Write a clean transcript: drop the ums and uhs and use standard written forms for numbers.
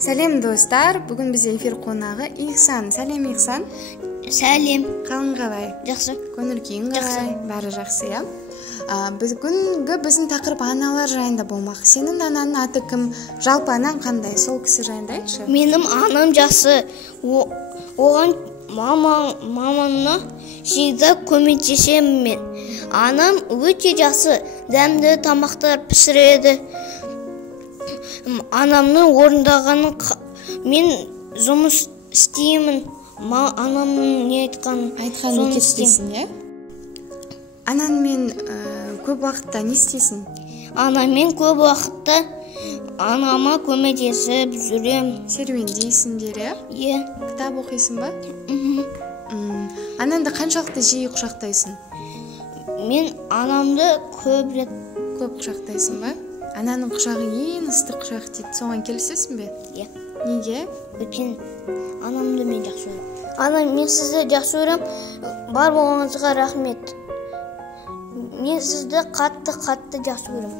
Сәлем достар, бүгін бізде эфир қонағы Ихсан. Сәлем Ихсан. Сәлем. Қалың қалай? Жақсы. Көңіл күйің қалай? Бәрі жақсы, иә? Бүгінгі біздің тақырып аналар жайында болмақ. Сенің ананың аты кім? Жалпы анаң қандай? Сол кісі жайында айтшы. Менің анам жақсы. Оған мамамна жида көмектесемін мен. Анам өте жақсы, дәмді тамақтар пісіреді. Анамның орындағанын мен жұмыс істеймін. Анамның не айтқанын не істейсің, иә? Анаңмен көп уақытта не істейсің? Анаммен көп уақытта анама көмектесіп жүрем. Серуендейсіңдер, иә? Иә. Кітап оқисың ба? Анаңды қаншалықты жиі құшақтайсың? Мен анамды көп құшақтайсың ба? Ананың құшағы ең ыстық құшақ дейді. Соған келісесің бе? Иә. Неге? Өйткені анамды мен жақсы көрем. Анам, мен сізді жақсы көрем. Бар болғаныңызға рахмет. Мен сізді қатты жақсы көрем.